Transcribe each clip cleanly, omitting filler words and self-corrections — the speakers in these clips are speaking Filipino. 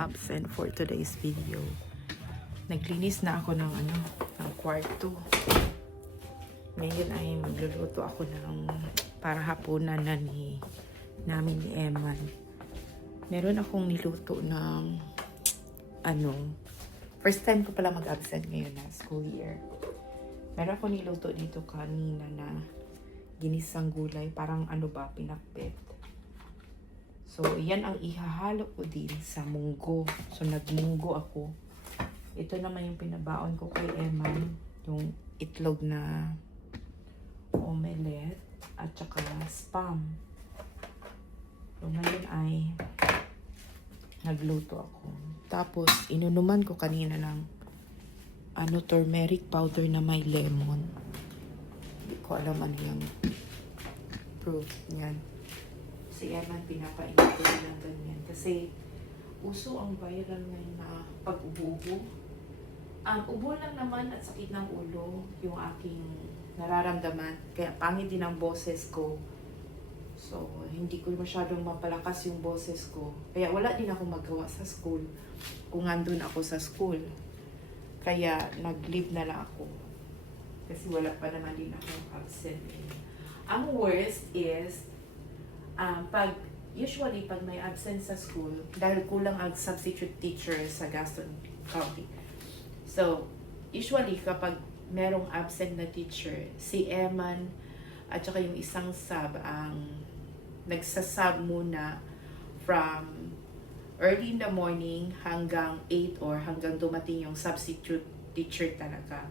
absent for today's video. Naglinis na ako ng kwarto. Ngayon ay magluluto ako ng para hapunan na namin ni Eman. Meron akong niluto ng first time ko pala mag-absent ngayon na school year. Meron akong niluto dito kanina na ginisang gulay, parang pinakbet. So, yan ang ihahalo ko din sa munggo. So, nagmunggo ako. Ito naman yung pinabaon ko kay Eman, yung itlog na omelette at saka spam. So, ngayon ay nagluto ako. Tapos, inunuman ko kanina ng turmeric powder na may lemon. Hindi ko alam ano yung proof niyan. Si Eman, pinapainit ko ng ganyan. Kasi, uso ang viral ngayon na pag-ubo-ubo. Ang ubo lang naman at sakit ng ulo yung aking nararamdaman. Kaya pangit din ang boses ko. So, hindi ko masyadong mapalakas yung boses ko. Kaya wala din ako magawa sa school kung andun ako sa school. Kaya nag-leave na lang ako. Kasi wala pa naman din ako absent. Ang worst is, usually pag may absent sa school, dahil kulang ang substitute teacher sa Gaston County. So, usually kapag merong absent na teacher, si Eman at saka yung isang sub ang nagsasub muna from early in the morning hanggang 8 or hanggang dumating yung substitute teacher talaga.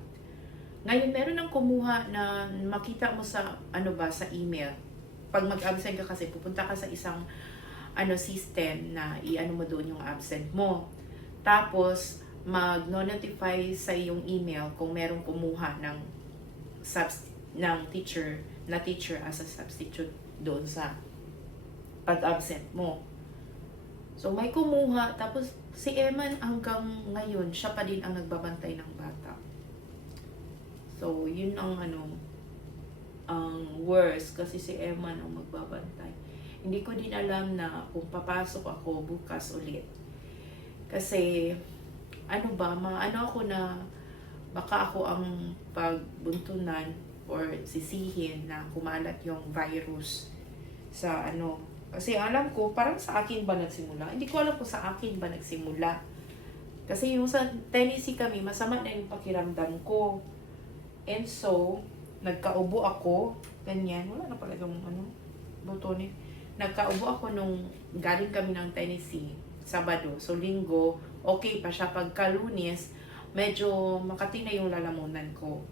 Ngayon, meron ng kumuha na makita mo sa sa email. Pag mag-absent ka kasi, pupunta ka sa isang system na mo doon yung absent mo. Tapos, mag-notify sa iyong email kung merong kumuha ng teacher as a substitute doon sa pag-absent mo. So, may kumuha. Tapos, si Eman hanggang ngayon, siya pa din ang nagbabantay ng bata. So, yun ang ang worst kasi si Eman ang magbabantay. Hindi ko din alam na kung papasok ako bukas ulit. Kasi, ako na baka ako ang pagbuntunan or sisihin na kumalat yung virus sa Kasi alam ko, parang sa akin ba nagsimula? Hindi ko alam kung sa akin ba nagsimula. Kasi yung sa Tennessee kami, masama na yung pakiramdam ko. And so, nagkaubo ako, ganyan, wala na pala yung buto ni. Nagkaubo ako nung galing kami ng Tennessee, Sabado. So, Linggo, okay pa siya. Pagka Lunes, medyo makati na yung lalamunan ko.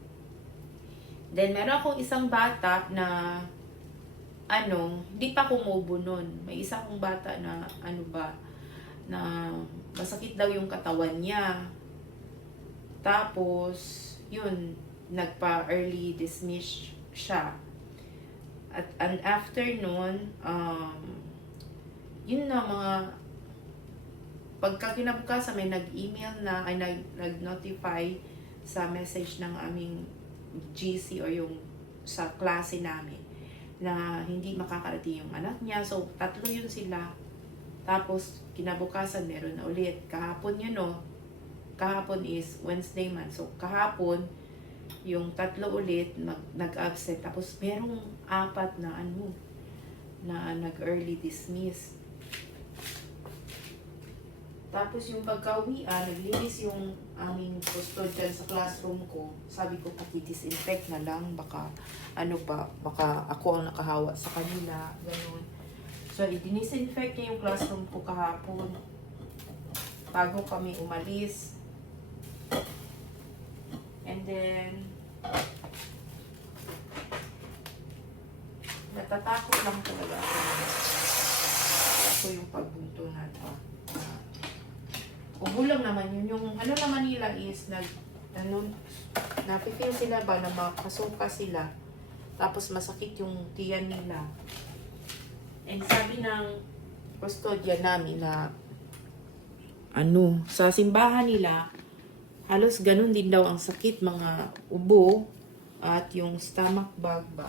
Then, meron akong isang bata na, hindi pa kumubo nun. May isa akong bata na, na masakit daw yung katawan niya. Tapos, yun, nagpa-early dismiss siya. And after nun, yun na pagka kinabukasan may nag-email na, nag-notify sa message ng aming GC or yung sa klase namin na hindi makakarating yung anak niya. So, 3 yun sila. Tapos, kinabukasan meron na ulit. Kahapon kahapon is Wednesday man. So, kahapon, yung 3 ulit nag-absent. Tapos merong 4 na nag-early dismiss. Tapos yung pagka-uwian, naglinis yung aming custodian sa classroom ko. Sabi ko, paki-disinfect na lang. Baka ako ang nakahawa sa kanila. Ganun. So, i-disinfect niya yung classroom ko kahapon. Bago kami umalis. And then, natatakot lang talaga ako yung pagbuntunan. Ubo lang naman yun. Yung naman nila is, napipil sila ba na makasuka sila. Tapos masakit yung tiyan nila. And sabi ng custodian namin na, sa simbahan nila, halos ganun din daw ang sakit, mga ubo at yung stomach bug ba.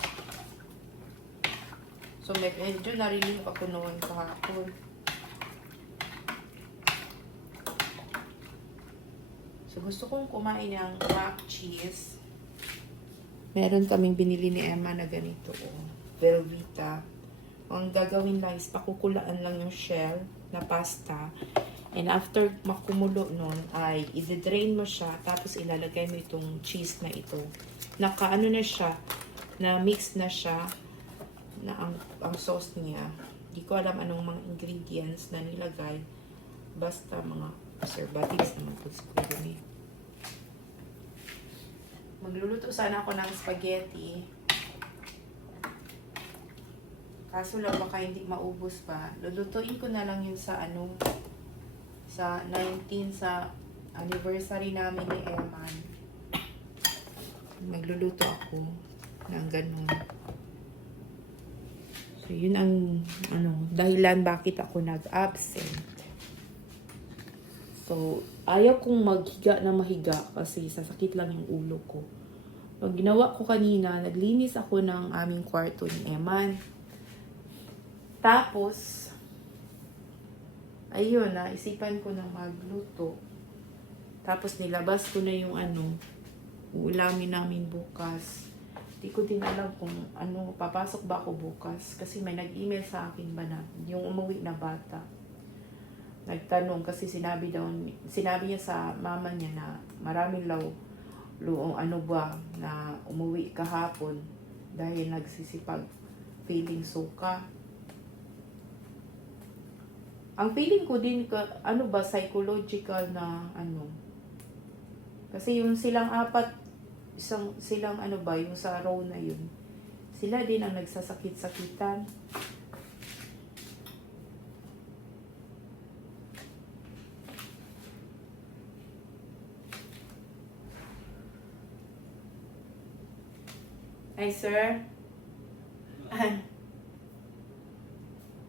So, medyo narinig ako noon kahapon. So, gusto kong kumain ng mac cheese. Meron kaming binili ni Emma na ganito, oh. Velveeta. Ang gagawin lang is pakukulaan lang yung shell na pasta. And after makumulo nun, ay i-drain mo siya. Tapos ilalagay mo itong cheese na ito. Nakaano na siya, na mix na siya, na ang sauce niya. Di ko alam anong mga ingredients na nilagay. Basta mga preservatives naman po siguro eh. Magluluto sana ako ng spaghetti. Kaso lang baka hindi maubos pa. Lulutuin ko na lang yun sa sa 19 sa anniversary namin ni Eman. Magluluto ako ng ganun. So yun ang dahilan bakit ako nag-absent. So, ayaw kong maghiga na mahiga kasi sasakit lang yung ulo ko. Pag ginawa ko kanina, naglinis ako ng aming kwarto ni Eman. Tapos, ayun, naisipan ko na magluto. Tapos nilabas ko na yung uulamin namin bukas. Di ko din alam kung papasok ba ako bukas. Kasi may nag-email sa akin ba na yung umuwi na bata. Nagtanong kasi sinabi niya sa mama niya na maraming luong na umuwi kahapon dahil nagsisipag feeling suka. Ang feeling ko din psychological na kasi yung silang apat silang yung sa row na yun, sila din ang nagsasakit-sakitan. Ay, sir.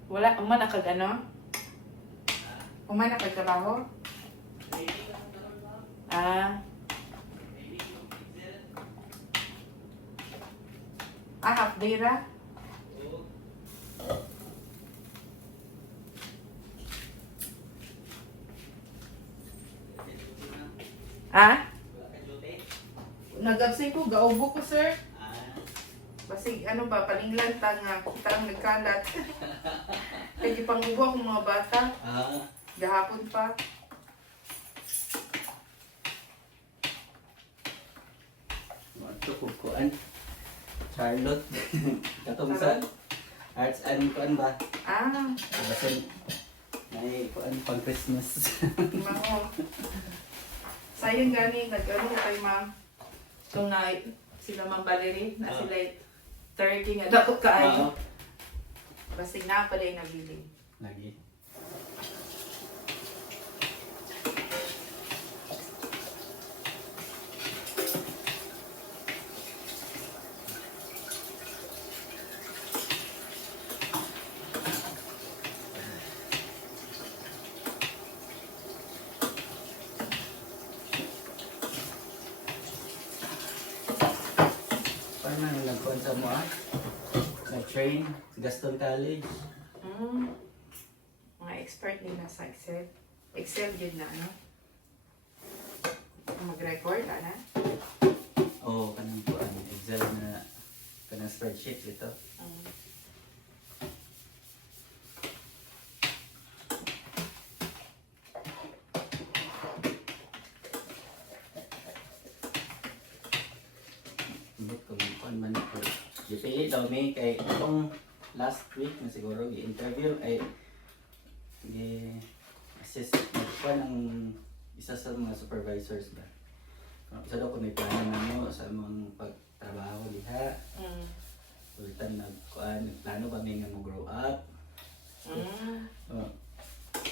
Wala, umana kagtrabaho? Half day ra? Nag-absent ko, gaubo ko, sir. Basig, palinglan nga, kita ang nagkalat. Kaya pangubo akong mga bata. Gahapon pa. Ito kukuan. Charlotte. Katong sa arts and kuan ba? Basin may kuan pang Christmas. Mango. Sayang gani, kay ma'am. Kung sila Ma'am Valerie, na sila 30 nga dako kaayo. Basig na pala yung nabili. Lagi. Paano nagkuhan sa mo nag-train sa Gaston College? Mga expert nila sa Excel. Excel yun na, mag-record, Oo, kanang kuan. Excel na kanang spreadsheet ito. Man ko. Dipili daw may kay itong last week na siguro i-interview ay assist pa ng isa sa mga supervisors ba. Isa daw kung may plano na mo sa mga pagtrabaho diha. Ulitan nagplano ba may nga mo grow up.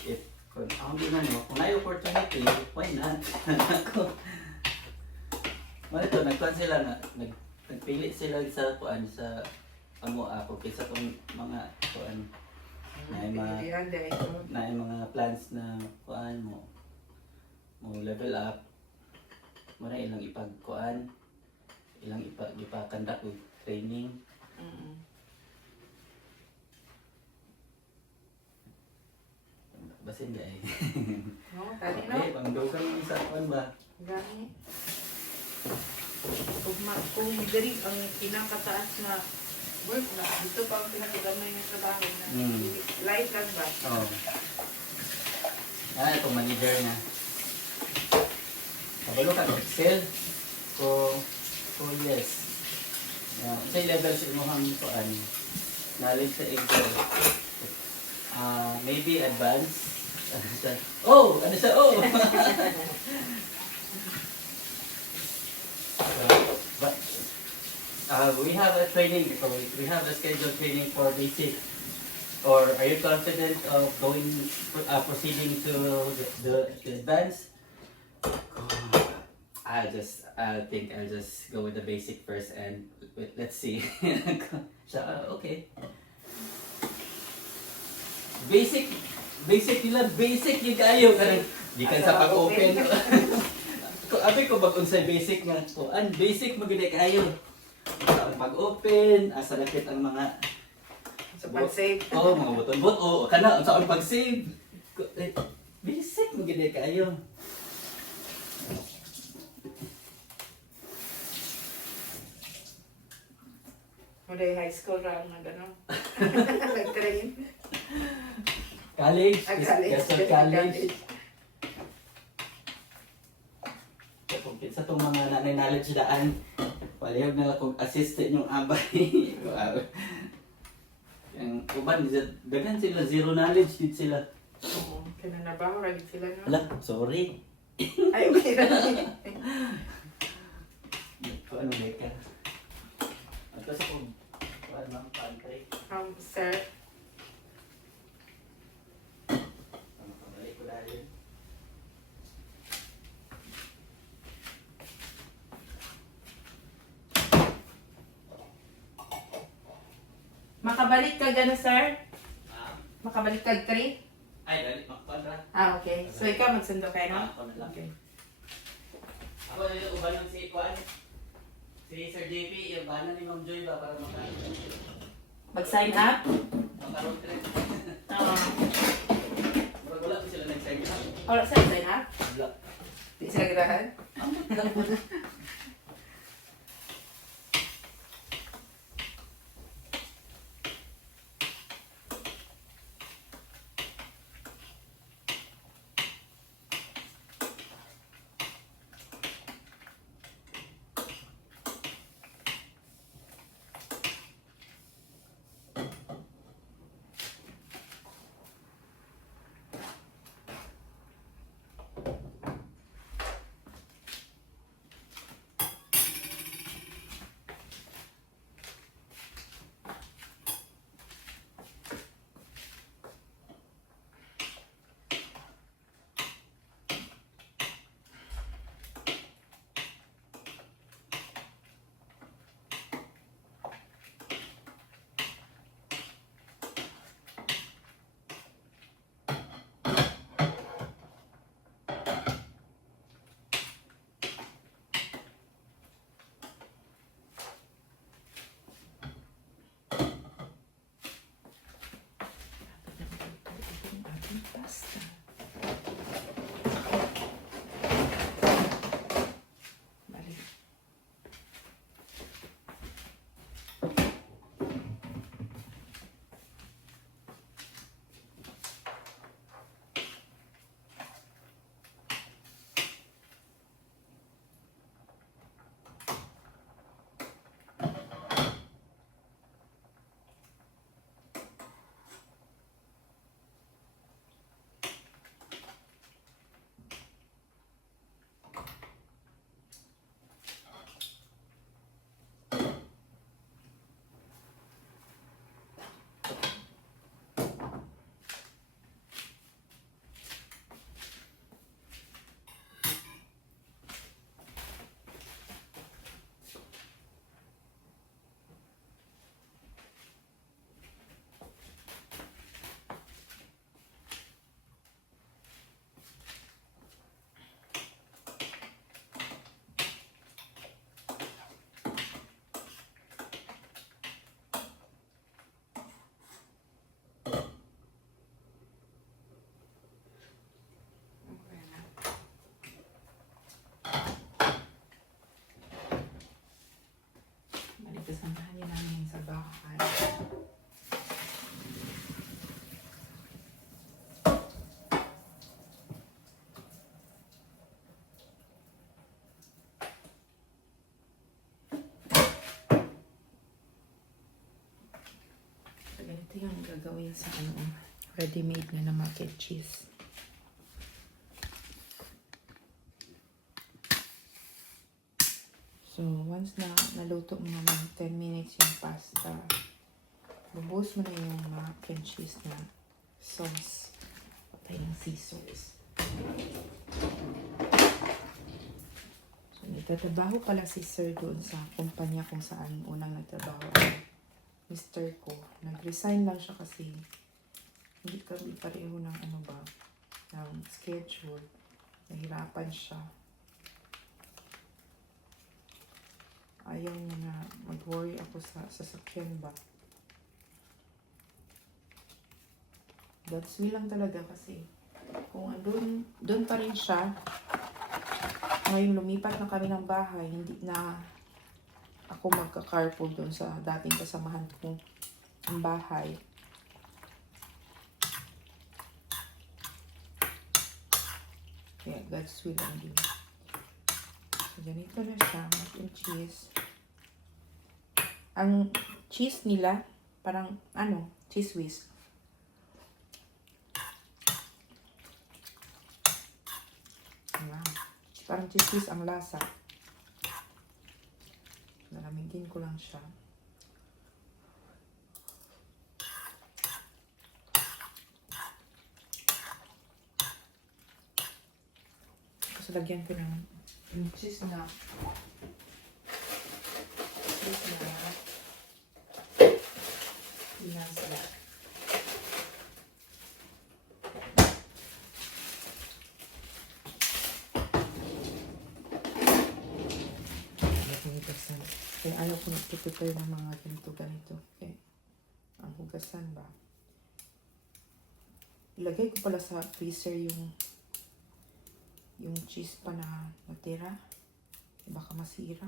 If kung ang di man kung may opportunity, why not? Malito nagkuhan sila na nagpili sila sa kuan sa ako kaysa kung mga kuan na mga plans na kuan mo level up mo na ilang ipagkuan ilang ipakandak with training. Basin dai. No, tali na. Okay, pangdugang sa kuan ba? Gani. Kung diri ang pinakataas na work na, dito pa ang pinakagamay ng trabaho na light lang ba? Oo. Itong manager na. Kabalo ka, Excel. So yes. Sa level sa imuhang kuan, knowledge sa Excel. Maybe advanced. Ano siya? Oh! Ano siya? Oh! But we have a training, so we have a scheduled training for basic. Or are you confident of proceeding to the advanced? I think I'll just go with the basic first and let's see. So, okay. Basic nila, basic yung kayo. Di ka sa pag-open. Abi ko bag-unsay basic nga. Basic maganda kayo. Sa pag-open, asa lapit ang mga Sa pag-save. mga button. Kana, sa pag-save. Basic maganda kayo. Mula high school ra na gano'n. Nag-train. College. College. Kung sa itong mga nanay knowledge daan, palihog na kung assistant yung abay. Yung uban, dagan sila, zero knowledge din sila. Oo, kinanabaho, ragit sila na. Ala, sorry. Ay, okay na. Ano ba ka? Ito sa kung mga pantry. Sir, Pabalik ko dahil. makabalik ka gano'n, sir? Makabalik ka 3? Ay, dali, makapandra. Okay. So, ikaw magsundo kayo, no? Ako na lang. Okay. Ako yung uban ng si Kwan. Si Sir JP, yung banan ni Ma'am Joy ba para Mag-sign up? makaroon trip. Oo. Wala ko sila nag-sign up. Wala sir, sign up? Wala. Di sila ganahan? Basta. Balik. Ito yung gagawin sa ano, ready-made na mac and cheese. So, once na naluto mo naman 10 minutes yung pasta, bubuhos mo na yung mac and cheese na sauce. Patay ng sea sauce. So, nagtatrabaho pala si Sir doon sa kumpanya kung saan unang nagtrabaho ang Mr. ko. Nag-resign lang siya kasi hindi kami pareho ng ano ba, ng schedule. Nahirapan siya. Ayaw niya na mag-worry ako sa sasakyan ba. God's will lang talaga kasi kung doon pa rin siya, ngayon lumipat na kami ng bahay, hindi na ako magka-carpool doon sa dating kasamahan ko ang bahay. Kaya God's will lang din. So, ganito na siya, mac and cheese. Ang cheese nila, parang, cheese whisk. Wow. Parang cheese whisk ang lasa. Nalamigin ko lang siya. Tapos lagyan ko ng yung cheese na pinasla. Kaya ayaw ko nagtututoy ng mga ganito. Okay. Ang hugasan ba? Ilagay ko pala sa freezer yung cheese pa na natira. Baka masira.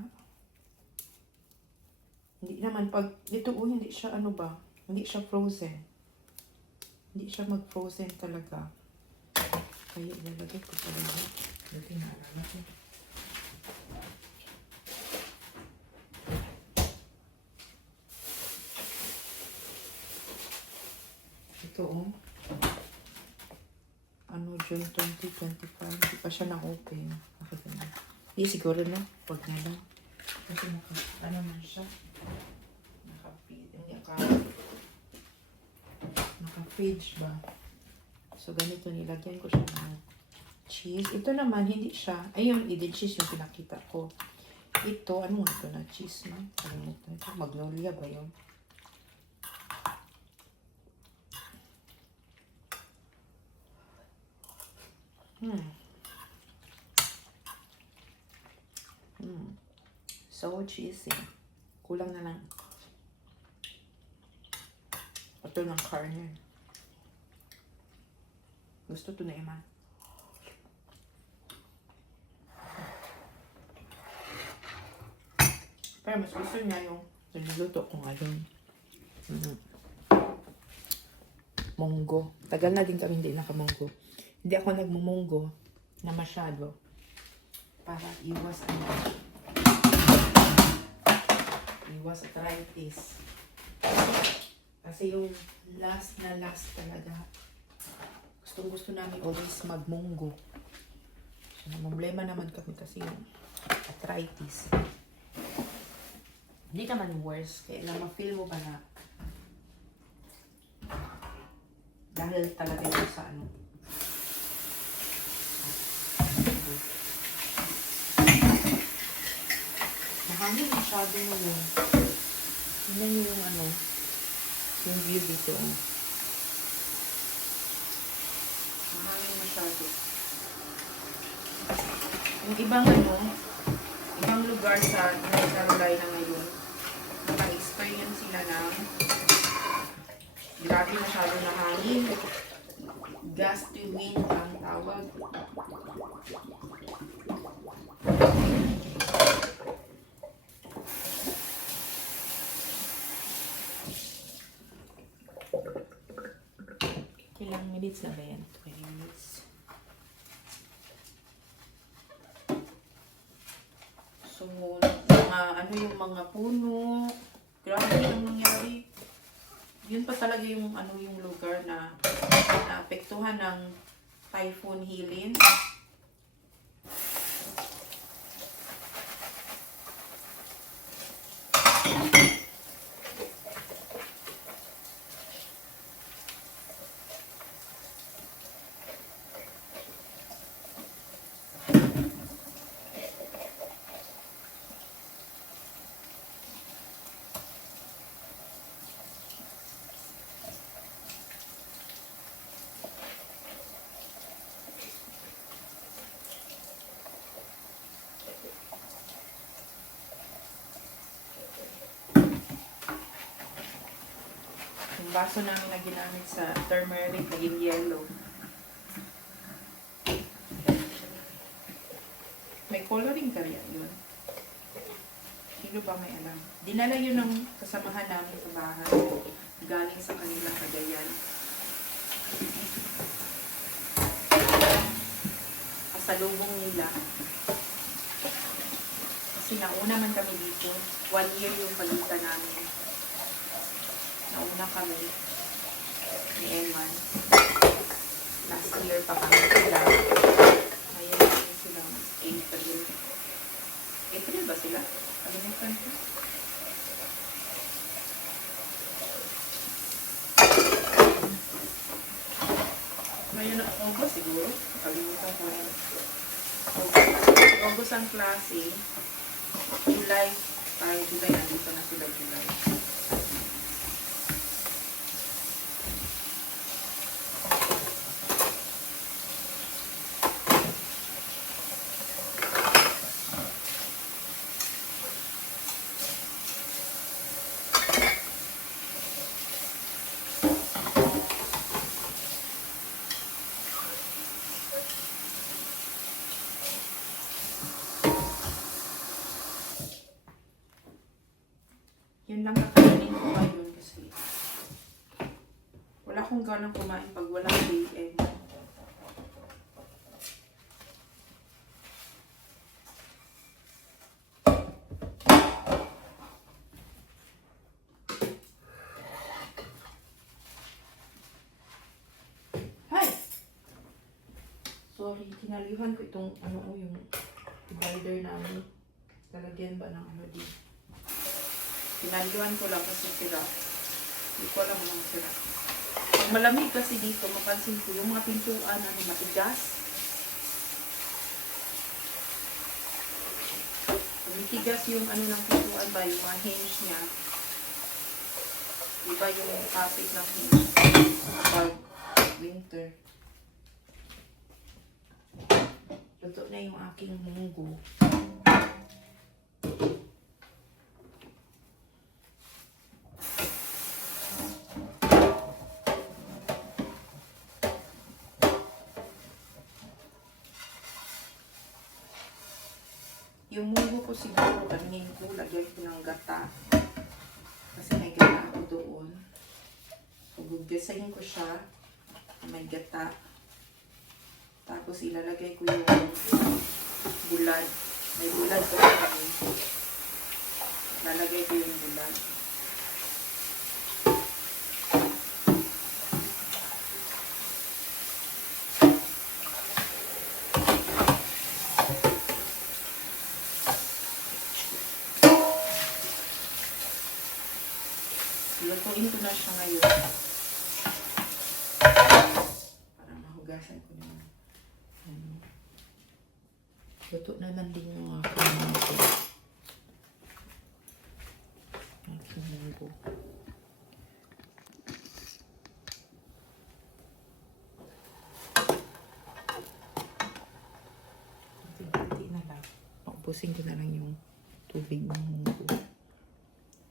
Hindi naman pag ito hindi siya hindi siya frozen. Hindi siya mag-frozen talaga. Kaya ilalagay ko pala yun. Lagay na alamat yun. Ito June 2025. Hindi pa siya na-open. Nakita na. Hindi siguro na. Huwag na lang. Kasi man siya. Naka-fridge ba? So, ganito nilagyan ko siya ng cheese. Ito naman, hindi siya. Ayun, idin cheese yung pinakita ko. Ito, ano nga ito na cheese na? Ito, Magnolia ba yun? So cheesy. Kulang na lang. Ito ng karne. Gusto to na Emma. Pero mas gusto niya yung niluto ko nga doon. Munggo. Tagal na din kami hindi nakamunggo. Hindi ako nagmumunggo na masyado para iwas arthritis. Kasi yung last talaga. Gusto namin always magmunggo. So, problema naman kami kasi yung arthritis. Hindi naman worse. Kaya na ma-feel mo ba na dahil talaga yung sa mahangin masyado ngayon. Tingnan nyo yung view dito. Mahangin masyado. Yung ibang lugar sa North Carolina ngayon, naka-experience sila ng grabe masyado na hangin. Gusty wind ang tawag. Ilang minutes na ba yan? 20 minutes. So, yung mga puno. Grabe ang nangyari. Yun pa talaga yung ano yung lugar na naapektuhan ng Typhoon Hilin. Yung baso namin na ginamit sa turmeric naging yellow. May coloring ka rin yun. Sino ba may alam? Dinala yun ng kasamahan namin sa bahay. Galing sa kanilang Cagayan. Pasalubong nila. Kasi nauna man kami dito. 1 year yung palitan namin. Nauna kami ni Eman. Last year pa kami sila. Ngayon namin silang April. April ba sila? Kalimutan ko. Ngayon na August siguro. Kalimutan ko rin. August ang klase. July. Ay, July. Nandito na sila July. Yun lang kakainin ko ngayon kasi wala akong ganang kumain pag walang AM. Hi! Sorry, tinalihan ko itong yung divider namin. Talagyan ba ng din? Pinaliwan ko lang kasi sira. Hindi ko alam lang sira. Pag malamig kasi dito, mapansin ko yung mga pintuan na matigas. Matigas yung ng pintuan ba, yung mga hinge niya. Diba yung topic ng hinge pag winter. Luto na yung aking munggo. Yung munggo ko siguro, kaninin ko, lagyan ko ng gata. Kasi may gata ako doon. So, gugasahin ko siya. May gata. Tapos, ilalagay ko yung bulad. May bulad ko kami. Lalagay ko yung bulad. Lutuin ko na siya ngayon. Para mahugasan ko naman. Luto naman din yung aking munggo. Hindi na lang. Paubusin ko na lang yung tubig ng munggo.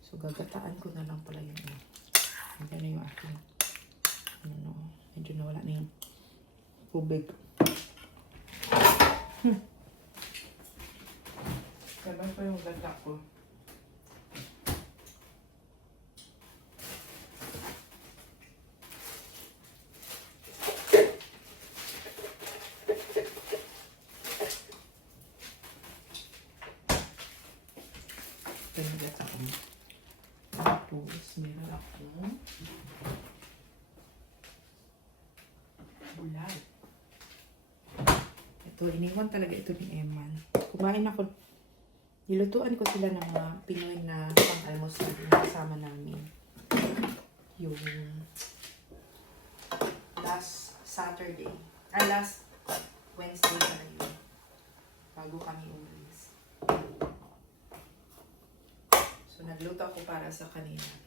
So, gagataan ko na lang pala yun. Hanggang na yung aking medyo nawala na yung tubig. Kailan pa yung gata ko? Ito yung gata ko. Tapos, meron ako bulal. Ito, iniwan talaga ito ni Eman. Kumain ako. Nilutuan ko sila ng mga Pinoy na pang-almusal na kasama namin. Yung last Saturday. Last Wednesday na yun. Bago kami umalis. So, nagluto ako para sa kanila.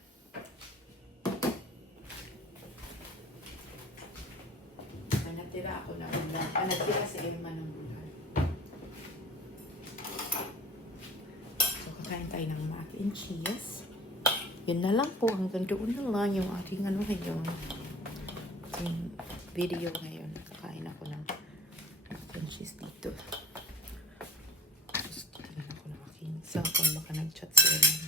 Natira ako lang. Natira si Emma ng bulal. So, kakain tayo ng mac and cheese. Yun na lang po. Hanggang doon na lang yung aking ano ngayon. Yung video ngayon. Kakain ako ng mac and cheese dito. Tapos, tingnan ako ng aking cellphone. Baka nag-chat si Emma.